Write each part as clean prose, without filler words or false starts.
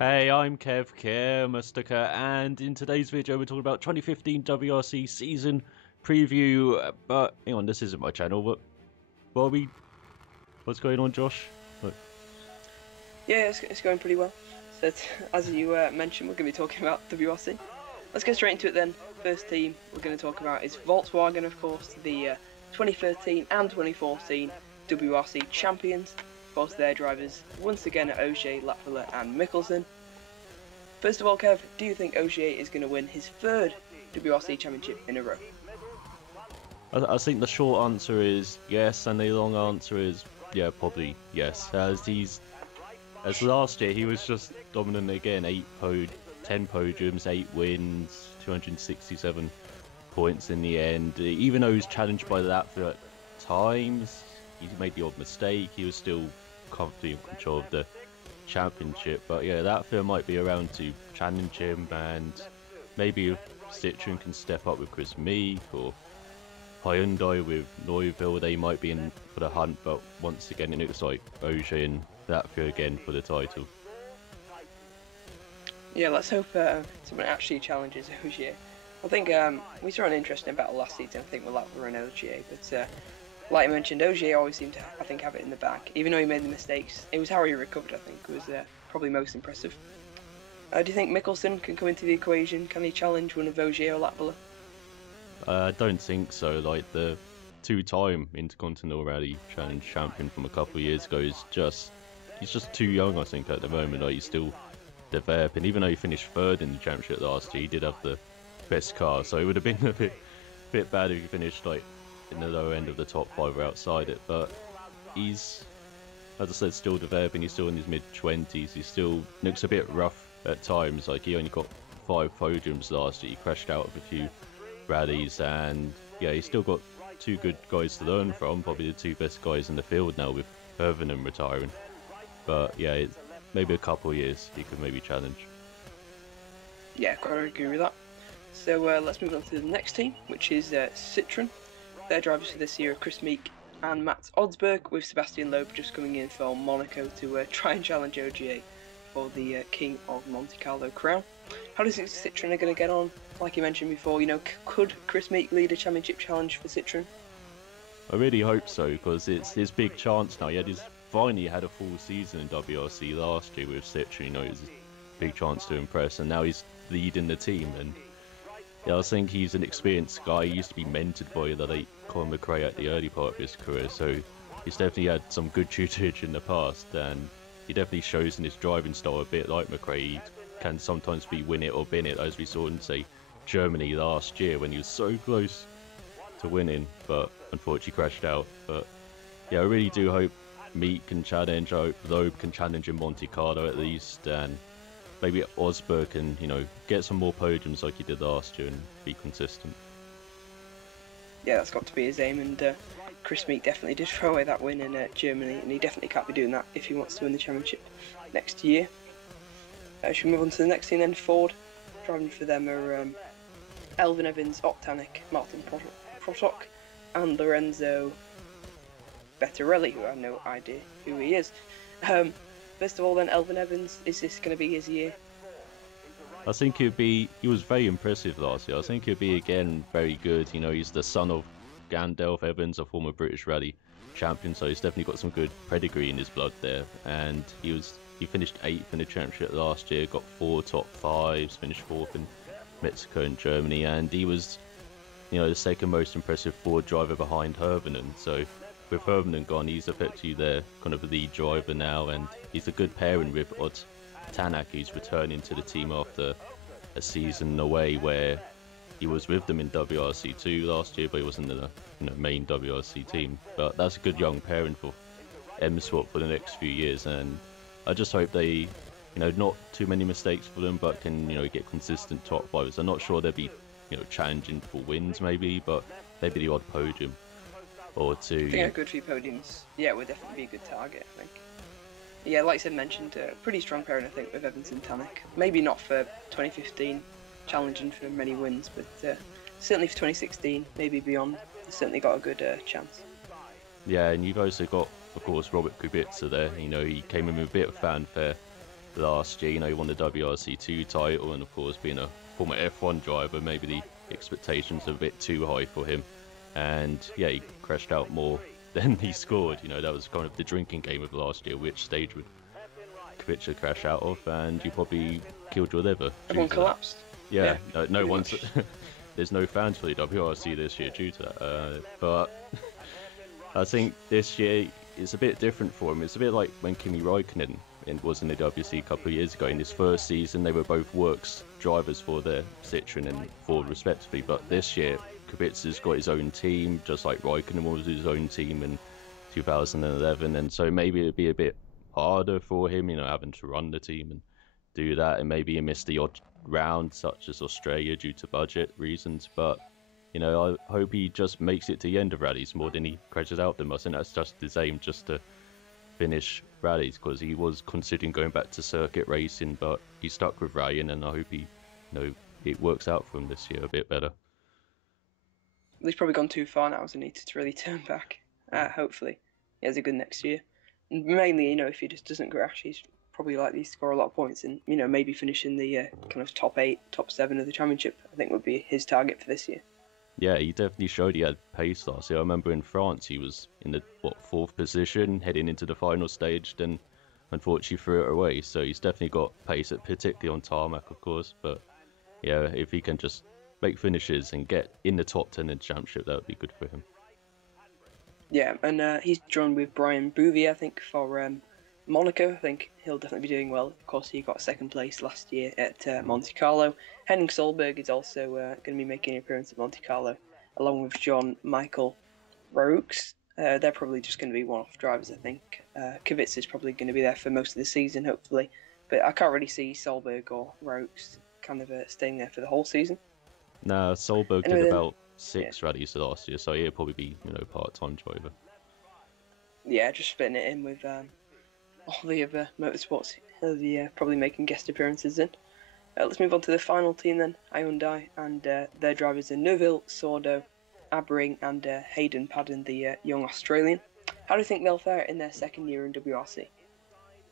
Hey, I'm Kev Kermastucker, and in today's video we're talking about 2015 WRC season preview. But hang on, this isn't my channel. What are we? What's going on, Josh? Look. Yeah, it's going pretty well. So, as you mentioned, we're going to be talking about WRC. Let's get straight into it then. First team we're going to talk about is Volkswagen, of course, the 2013 and 2014 WRC champions. Of course, their drivers once again are Ogier, Latvala and Mikkelsen. First of all, Kev, do you think Ogier is going to win his third WRC championship in a row? I think the short answer is yes, and the long answer is yeah, probably yes. As last year he was just dominant again. 10 podiums, 8 wins, 267 points in the end. Even though he was challenged by Latvala at times, he made the odd mistake. He was still comfortably in control of the championship. But yeah, Latvala might be around to challenge him, and maybe if Citroen can step up with Chris Meek or Hyundai with Neuville, they might be in for the hunt. But once again, it looks like Ogier and Latvala again for the title. Yeah, let's hope someone actually challenges Ogier. I think we saw an interesting battle last season, I think, with Latvala and Ogier, but like I mentioned, Ogier always seemed to, I think, have it in the bag. Even though he made the mistakes, it was how he recovered, I think, was probably most impressive. Do you think Mikkelsen can come into the equation? Can he challenge one of Ogier or Latvala? I don't think so. Like the two-time Intercontinental Rally Challenge champion from a couple of years ago is he's just too young, I think, at the moment. Like, he's still developing. Even though he finished third in the championship last year, he did have the best car, so it would have been a bit bad if he finished like in the lower end of the top 5 or outside it. But he's, as I said, still developing. He's still in his mid-20s. He still looks a bit rough at times. Like, he only got 5 podiums last year. He crashed out of a few rallies, and yeah, he's still got 2 good guys to learn from. Probably the 2 best guys in the field now, with Irvinen retiring. But yeah, maybe a couple of years he could maybe challenge. Yeah, quite agree with that. So let's move on to the next team, which is Citroen. Their drivers for this year are Chris Meek and Mats Odsberg, with Sebastian Loeb just coming in from Monaco to try and challenge Ogier for the King of Monte Carlo crown. How does Citroen are going to get on? Like you mentioned before, you know, could Chris Meek lead a championship challenge for Citroen? I really hope so, because it's his big chance now. He finally had a full season in WRC last year with Citroen. You know, it was his big chance to impress, and now he's leading the team. And yeah, I think he's an experienced guy. He used to be mentored by the late Colin McRae at the early part of his career, so he's definitely had some good tutorage in the past, and he definitely shows in his driving style a bit like McRae. He can sometimes be win it or bin it, as we saw in, say, Germany last year when he was so close to winning, but unfortunately crashed out. But yeah, I really do hope Meek can challenge. I hope Loeb can challenge in Monte Carlo at least, and maybe Osberg can, you know, get some more podiums like he did last year and be consistent. Yeah, that's got to be his aim, and Chris Meek definitely did throw away that win in Germany, and he definitely can't be doing that if he wants to win the championship next year. Should we move on to the next team then? Ford. Driving for them are Elvin Evans, Octanic, Martin Protok, and Lorenzo Bettarelli, who I have no idea who he is. First of all then, Elvin Evans, is this going to be his year? I think he was very impressive last year. I think he'll be again very good. You know, he's the son of Gandalf Evans, a former British Rally champion, so he's definitely got some good pedigree in his blood there. And he finished 8th in the championship last year, got 4 top 5s, finished 4th in Mexico and Germany, and he was, you know, the second most impressive Ford driver behind Hirvonen. So with Hirvonen gone, he's effectively their kind of lead driver now, and he's a good pairing with Odd Tanak, who's returning to the team after a season away where he was with them in WRC2 last year, but he wasn't in the main WRC team. But that's a good young pairing for M-Sport for the next few years, and I just hope they, you know, not too many mistakes for them, but can, you know, get consistent top 5s. I'm not sure they'll be, you know, challenging for wins maybe, but maybe the odd podium or 2. I think a good few podiums, yeah, would definitely be a good target, I think. Yeah, like I said, mentioned, pretty strong pairing, I think, with Evans and Tanak. Maybe not for 2015, challenging for many wins, but certainly for 2016, maybe beyond, certainly got a good chance. Yeah, and you've also got, of course, Robert Kubica there. You know, he came in with a bit of fanfare last year. You know, he won the WRC2 title, and of course, being a former F1 driver, maybe the expectations are a bit too high for him. And yeah, he crashed out more than he scored. You know, that was kind of the drinking game of last year. Which stage would Kubica crash out of, and you probably killed your liver. Everyone collapsed. Yeah, no one's. There's no fans for the WRC this year due to that. But I think this year is a bit different for him. It's a bit like when Kimi Raikkonen was in the WRC a couple of years ago. In his first season, they were both works drivers for their Citroen and Ford respectively. But this year, Kubica's got his own team, just like Raikkonen was his own team in 2011. And so maybe it'd be a bit harder for him, you know, having to run the team and do that. And maybe he missed the odd round, such as Australia, due to budget reasons. But you know, I hope he just makes it to the end of rallies more than he crashes out them. I think that's just his aim, just to finish rallies, because he was considering going back to circuit racing, but he stuck with Ryan, and I hope he, you know, it works out for him this year a bit better. He's probably gone too far now, hasn't he, to really turn back. Hopefully, he has a good next year. And mainly, you know, if he just doesn't crash, he's probably likely to score a lot of points, and you know, maybe finish in the kind of top 8, top 7 of the championship. I think would be his target for this year. Yeah, he definitely showed he had pace last year. I remember in France he was in the 4th position heading into the final stage, then unfortunately threw it away. So he's definitely got pace, particularly on tarmac, of course. But yeah, if he can just make finishes and get in the top 10 in the championship, that would be good for him. Yeah, and he's joined with Brian Bouvier, I think, for Monaco. I think he'll definitely be doing well. Of course, he got 2nd place last year at Monte Carlo. Henning Solberg is also going to be making an appearance at Monte Carlo, along with Jean-Michel Roux. They're probably just going to be one-off drivers, I think. Kubica is probably going to be there for most of the season, hopefully. But I can't really see Solberg or Roux kind of staying there for the whole seseason. Nah, Solberg did about 6 rallies last year, so he'll probably be, you know, part-time driver. Yeah, just splitting it in with all the other motorsports. He'll be probably making guest appearances in. Let's move on to the final team then, Hyundai, and their drivers are Neuville, Sordo, Abbring, and Hayden Padden, the young Australian. How do you think they'll fare in their 2nd year in WRC?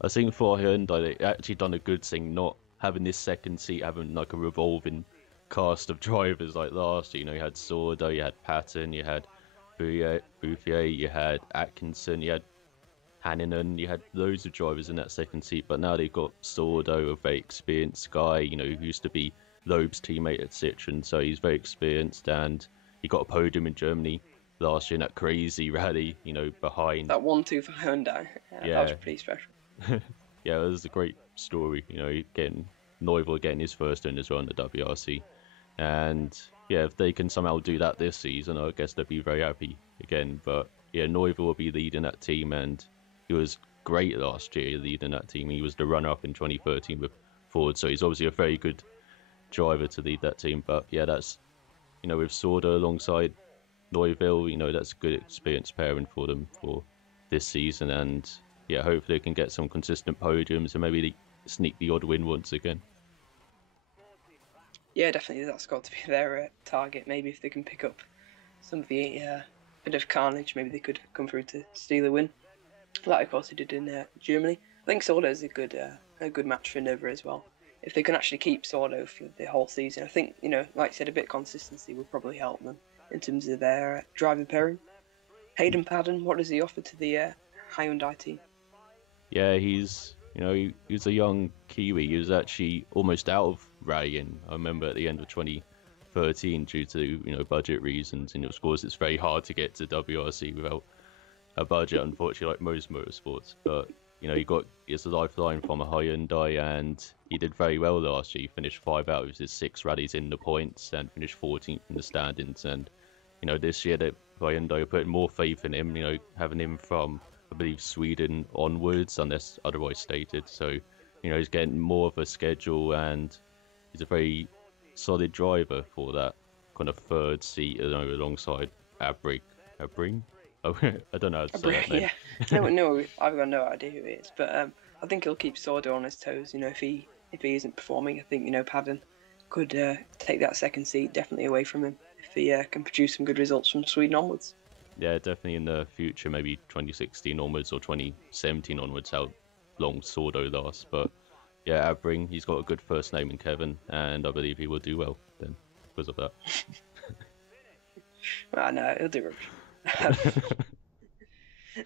I think for Hyundai, they actually done a good thing, not having this 2nd seat, having like a revolving cast of drivers like last year. You know, you had Sordo, you had Patton, you had Bouffier, you had Atkinson, you had Hanninen, you had loads of drivers in that 2nd seat, but now they've got Sordo, a very experienced guy, you know, who used to be Loeb's teammate at Citroen, so he's very experienced, and he got a podium in Germany last year in that crazy rally, you know, behind. That 1-2 for Hyundai, yeah. That was pretty special. Yeah, it was a great story, you know, getting Neuville getting his first win as well in the WRC, and yeah, if they can somehow do that this season, I guess they'll be very happy again. But yeah, Neuville will be leading that team, and he was great last year leading that team. He was the runner-up in 2013 with Ford, so he's obviously a very good driver to lead that team. But yeah, that's, you know, with Sordo alongside Neuville, you know, that's a good experienced pairing for them for this season. And yeah, hopefully they can get some consistent podiums and maybe they sneak the odd win once again. Yeah, definitely, that's got to be their target. Maybe if they can pick up some of the bit of carnage, maybe they could come through to steal a win. Like, of course, they did in Germany. I think Sordo is a good match for Neuville as well. If they can actually keep Sordo for the whole season, I think, you know, like I said, a bit of consistency would probably help them in terms of their driving pairing. Hayden Padden, what does he offer to the Hyundai team? Yeah, he's, you know, he's a young Kiwi. He was actually almost out of rallying, I remember, at the end of 2013 due to, you know, budget reasons. And of course, it's very hard to get to WRC without a budget, unfortunately, like most motorsports. But you know, he got his lifeline from a Hyundai, and he did very well last year. He finished 5 out of his 6 rallies in the points and finished 14th in the standings. And you know, this year that Hyundai are putting more faith in him. You know, having him from, I believe, Sweden onwards, unless otherwise stated. So you know, he's getting more of a schedule, and he's a very solid driver for that kind of 3rd seat, you know, alongside Abbring. Oh, I don't know how to say that name. Yeah, no, I've got no idea who he is, but I think he'll keep Sordo on his toes. You know, if he isn't performing, I think, you know, Padden could take that 2nd seat definitely away from him if he can produce some good results from Sweden onwards. Yeah, definitely in the future, maybe 2016 onwards or 2017 onwards, how long Sordo lasts. But yeah, Abring, he's got a good first name in Kevin, and I believe he will do well then because of that. No, he'll do rubbish.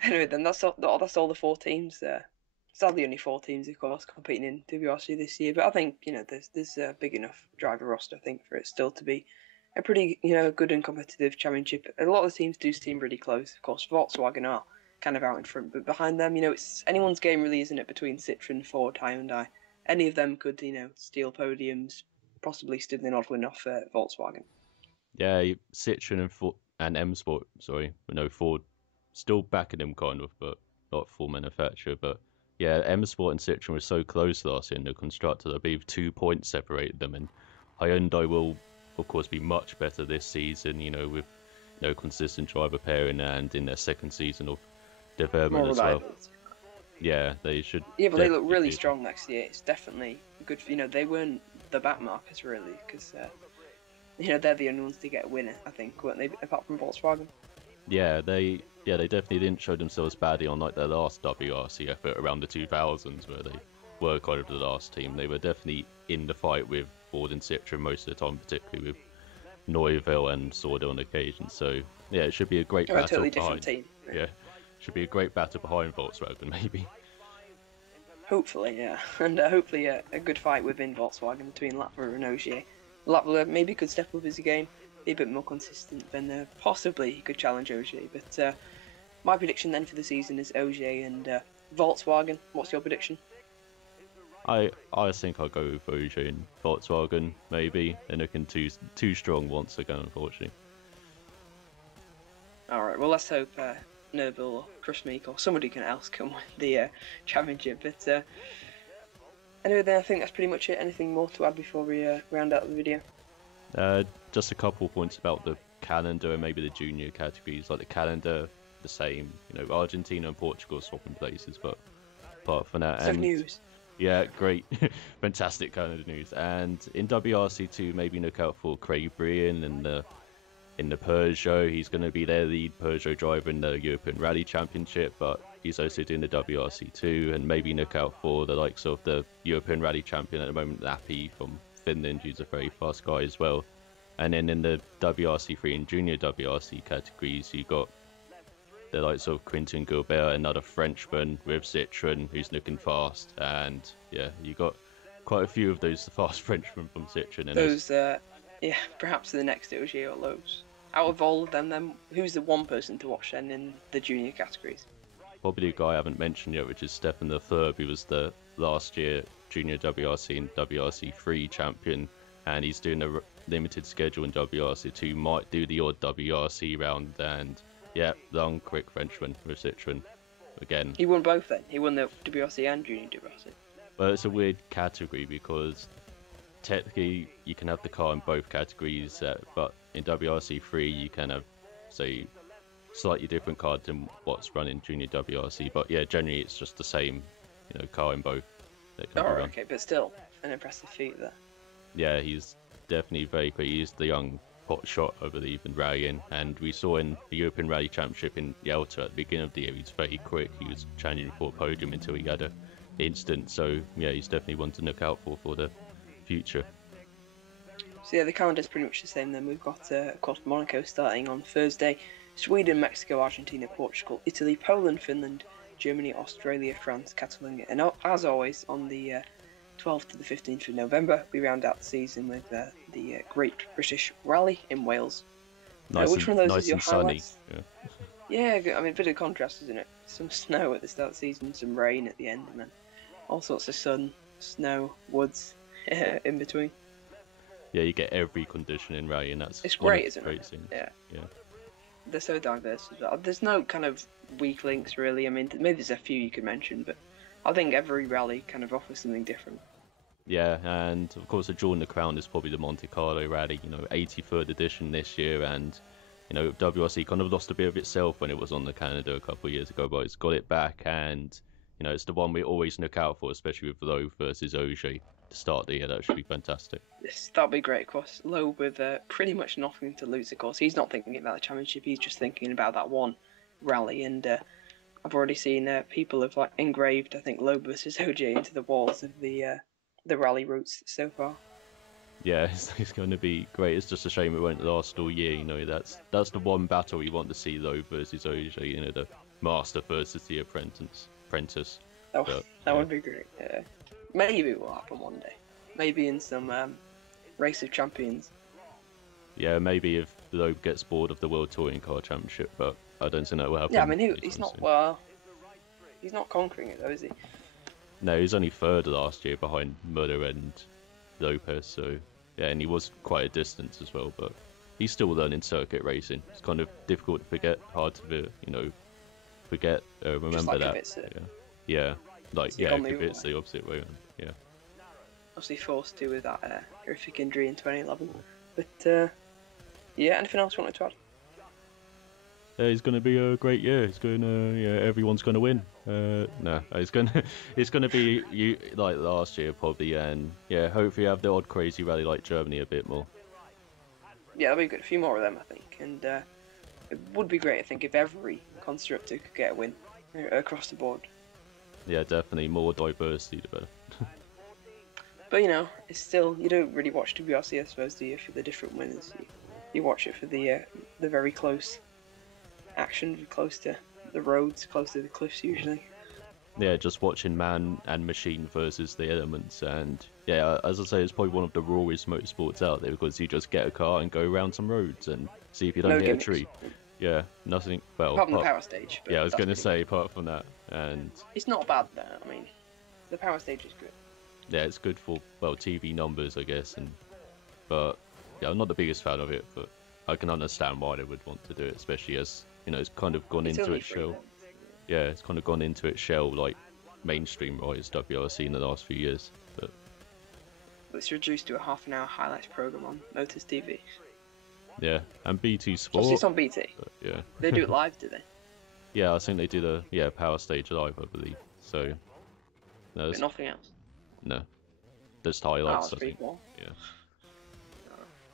Anyway, then that's all the 4 teams. Sadly, only 4 teams, of course, competing in WRC this year. But I think there's a big enough driver roster, I think, for it still to be a pretty good and competitive championship. A lot of the teams do seem really close. Of course, Volkswagen are kind of out in front, but behind them, it's anyone's game, really, isn't it? Between Citroen, Ford, Hyundai, any of them could steal podiums, possibly steal an odd win off Volkswagen. Yeah, Citroen and M Sport, sorry, no Ford, still backing him kind of, but not full manufacturer. But yeah, M Sport and Citroen were so close last year in the constructors. I believe 2 points separated them, and Hyundai will, of course, be much better this season. With consistent driver pairing and in their second season of development as well. Yeah, they should. Yeah, but they look really strong next year. It's definitely good. They weren't the back markers really, because they're the only ones to get a winner, I think, weren't they? Apart from Volkswagen. Yeah, they definitely didn't show themselves badly on like their last WRC effort around the 2000s, where they were kind of the last team. They were definitely in the fight with Ford and Citroen most of the time, particularly with Neuville and Sordo on occasion. So yeah, it should be a great battle. A totally different team. Yeah, should be a great battle behind Volkswagen, maybe. Hopefully, yeah, and hopefully a good fight within Volkswagen between Latvala and Ogier. Latvala maybe could step up his game, be a bit more consistent, then possibly he could challenge Ogier. But my prediction then for the season is Ogier and Volkswagen. What's your prediction? I think I'll go with Ogier and Volkswagen, maybe. They're looking too strong once again, unfortunately. Alright, well let's hope Neuville or Chris Meek or somebody else can win the championship. But anyway, then I think that's pretty much it. Anything more to add before we round out the video? Just a couple points about the calendar and maybe the junior categories. Like the calendar, the same. Argentina and Portugal swapping places, but apart from that, Some news. Yeah, great, fantastic calendar news. And in WRC2, maybe look out for Craig Brian in the Peugeot. He's going to be their lead Peugeot driver in the European Rally Championship, but he's also doing the WRC2. And maybe look out for the likes of the European Rally Champion at the moment, Lappi from Finland, who's a very fast guy as well. And then in the WRC3 and junior WRC categories, you've got the likes of Quentin Gilbert, another Frenchman with Citroen, who's looking fast. And yeah, you got quite a few of those fast Frenchmen from Citroen. And those, perhaps the next Ogier or Lowe's. Out of all of them, then, who's the one person to watch then in the junior categories? Probably a guy I haven't mentioned yet, which is Stefan Lefebvre, who was the last year junior WRC and WRC3 champion, and he's doing a limited schedule in WRC2, might do the odd WRC round, and yeah, long, quick Frenchman with Citroen again. He won both then? He won the WRC and junior WRC? Well, it's a weird category because technically you can have the car in both categories, but in WRC3 you can have, say, slightly different car than what's run in junior WRC. But yeah, generally it's just the same, car in both. Okay, but still an impressive feat there. Yeah, he's definitely very quick. He's the young hot shot, I believe, in rallying, and we saw in the European Rally Championship in Yalta at the beginning of the year, he's very quick. He was challenging for a podium until he had an incident. So yeah, he's definitely one to look out for the future. So yeah, the calendar's pretty much the same then. We've got, of course, Monaco starting on Thursday, Sweden, Mexico, Argentina, Portugal, Italy, Poland, Finland, Germany, Australia, France, Catalonia, and as always, on the 12th to the 15th of November, we round out the season with the Great British Rally in Wales. Which one of those is your highlights? Yeah, I mean, a bit of contrast, isn't it? Some snow at the start of the season, some rain at the end, and then all sorts of sun, snow, woods in between. Yeah, you get every condition in rally, and it's great, isn't it? Scenes. Yeah. They're so diverse as well. There's no kind of weak links, really. I mean, maybe there's a few you could mention, but I think every rally kind of offers something different. Yeah, and of course the jewel in the crown is probably the Monte Carlo rally, 83rd edition this year, and WRC kind of lost a bit of itself when it was on the calendar a couple of years ago, but it's got it back, and it's the one we always look out for, especially with Lowe versus Ogier to start the year. That should be fantastic. Yes, that'll be great, of course. Lowe with pretty much nothing to lose, of course. He's not thinking about the championship, he's just thinking about that one rally, and I've already seen people have like engraved, I think, Loeb versus OJ into the walls of the rally routes so far. Yeah, it's going to be great. It's just a shame it won't last all year. You know, that's the one battle you want to see, Loeb versus OJ. You know, the master versus the apprentice. That would be great. Maybe it will happen one day. Maybe in some race of champions. Yeah, maybe if Loeb gets bored of the World Touring Car Championship, but I don't think that will happen. Yeah, I mean, he's not he's not conquering it though, is he? No, he was only third last year behind Muller and Lopez, so yeah, and he was quite a distance as well, but he's still learning circuit racing. It's kind of difficult to forget, hard to remember Just like that. Yeah, Kvyat the opposite way around. Yeah. Obviously forced to with that horrific injury in 2011. But yeah, anything else you wanted to add? It's going to be a great year. It's going to, everyone's going to win. No, it's going to be like last year probably, and yeah, hopefully have the odd crazy rally like Germany a bit more. Yeah, that'll be good. A few more of them, I think, and it would be great, I think, if every constructor could get a win across the board. Yeah, definitely more diversity, the better. But you know, it's still, you don't really watch WRC, I suppose, do you, for the different winners? You watch it for the very close action, close to the roads, close to the cliffs usually. Yeah, just watching man and machine versus the elements, and yeah, as I say, it's probably one of the rawest motorsports out there because you just get a car and go around some roads and see if you don't hit a tree. Yeah, nothing. Well, apart from the power stage. Yeah, I was going to say apart from that, and it's not bad though. I mean, the power stage is good. Yeah, it's good for TV numbers, I guess, but yeah, I'm not the biggest fan of it, but I can understand why they would want to do it, especially as it's kind of gone into its shell. Yeah, it's kind of gone into its shell like mainstream rise WRC in the last few years. But it's reduced to a half-an-hour highlights program on Motors TV. Yeah, and BT Sport. It's on BT. Yeah. They do it live, do they? Yeah, I think they do the power stage live, I believe. So. No, but nothing else. No, just highlights. I think. Yeah.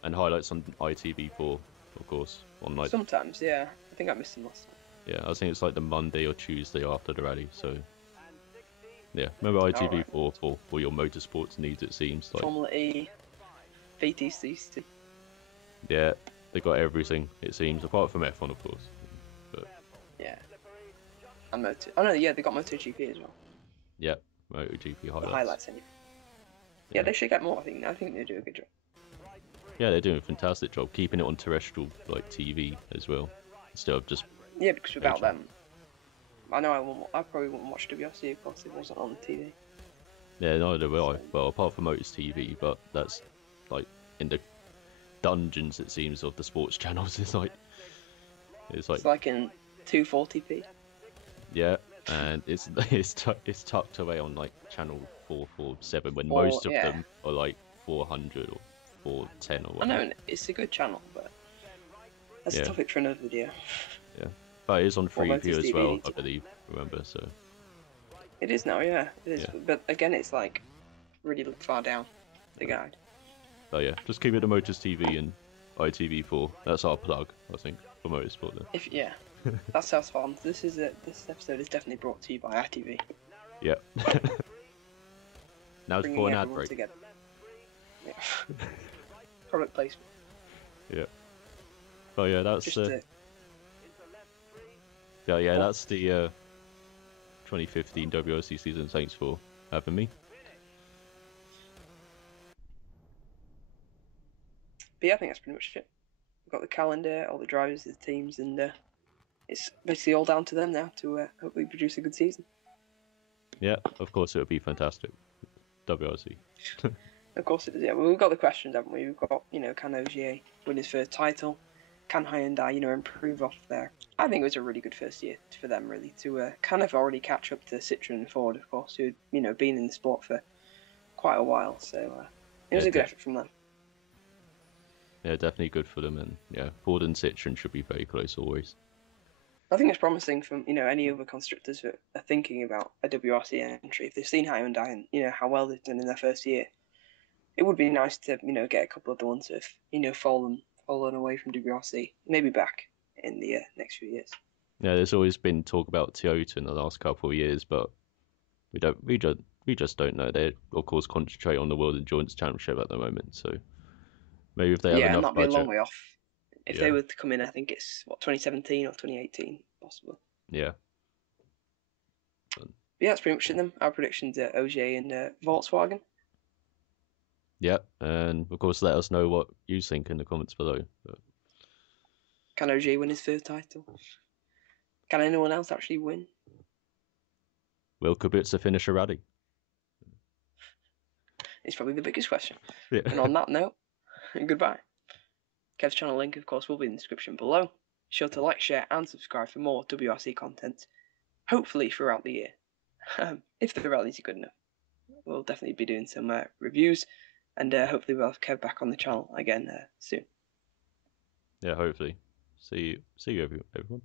And highlights on ITV4, of course, on like. Sometimes, yeah. I think I missed them last time. Yeah, I think it's like the Monday or Tuesday after the rally. So. Yeah, remember ITV4 for your motorsports needs. It seems like. Formula E, VTC. Yeah, they got everything. It seems, apart from F1, of course. But. Yeah. And Moto. Oh no, yeah, they got MotoGP as well. Yeah. MotoGP highlights. The highlights anyway. Yeah, they should get more. I think they do a good job. Yeah, they're doing a fantastic job keeping it on terrestrial like TV as well, instead of just. Yeah, because without them, I know I probably wouldn't watch WRC of course if it wasn't on TV. Yeah, neither will I. Well, apart from Motors TV, but that's like in the dungeons it seems of the sports channels. It's like in 240p. Yeah. And it's tucked away on like channel 447 when most of them are like 400 or 410 or whatever. I know it's a good channel, but that's a topic for another video. Yeah, but it is on Freeview as well, I believe. Remember, so it is now. Yeah, it is. Yeah. But again, it's like really far down the guide. Oh yeah, just keep it to Motors TV and ITV4. That's our plug, I think, for motorsport. Then. That sounds fun. This episode is definitely brought to you by ITV. Yeah. Now it's for an ad break. Together. Yeah. Product placement. Yeah. Oh yeah, that's that's the 2015 WRC season. Thanks for having me. But yeah, I think that's pretty much it. We've got the calendar, all the drivers, the teams, and it's basically all down to them now to hopefully produce a good season. Yeah, of course it would be fantastic. WRC. Of course it is. Yeah, well, we've got the questions, haven't we? We've got, can Ogier win his first title? Can Hyundai, improve off there? I think it was a really good first year for them, really, to kind of already catch up to Citroen and Ford, of course, who had, been in the sport for quite a while. So it was a good effort from them. Yeah, definitely good for them, and yeah, Ford and Citroen should be very close always. I think it's promising from any other constructors that are thinking about a WRC entry. If they've seen Hyundai and how well they've done in their first year, it would be nice to get a couple of the ones that have fallen away from WRC, maybe back in the next few years. Yeah, there's always been talk about Toyota in the last couple of years, but we just don't know. They of course concentrate on the World Endurance Championship at the moment, so maybe if they have Yeah, and enough that'll be a long budget. way off. If Yeah, they were to come in, I think it's what 2017 or 2018, possibly. yeah, But yeah, that's pretty much it then. Our predictions are OJ and Volkswagen. yeah, and of course let us know what you think in the comments below. But Can OJ win his third title? Can anyone else actually win? will Kubica finish a rally? It's probably the biggest question. Yeah. And on that note, goodbye. Kev's channel link, of course, will be in the description below. Be sure to like, share, and subscribe for more WRC content, hopefully throughout the year. If the rallies are good enough, we'll definitely be doing some reviews, and hopefully we'll have Kev back on the channel again soon. Yeah, hopefully. See you everyone.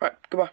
Right, goodbye.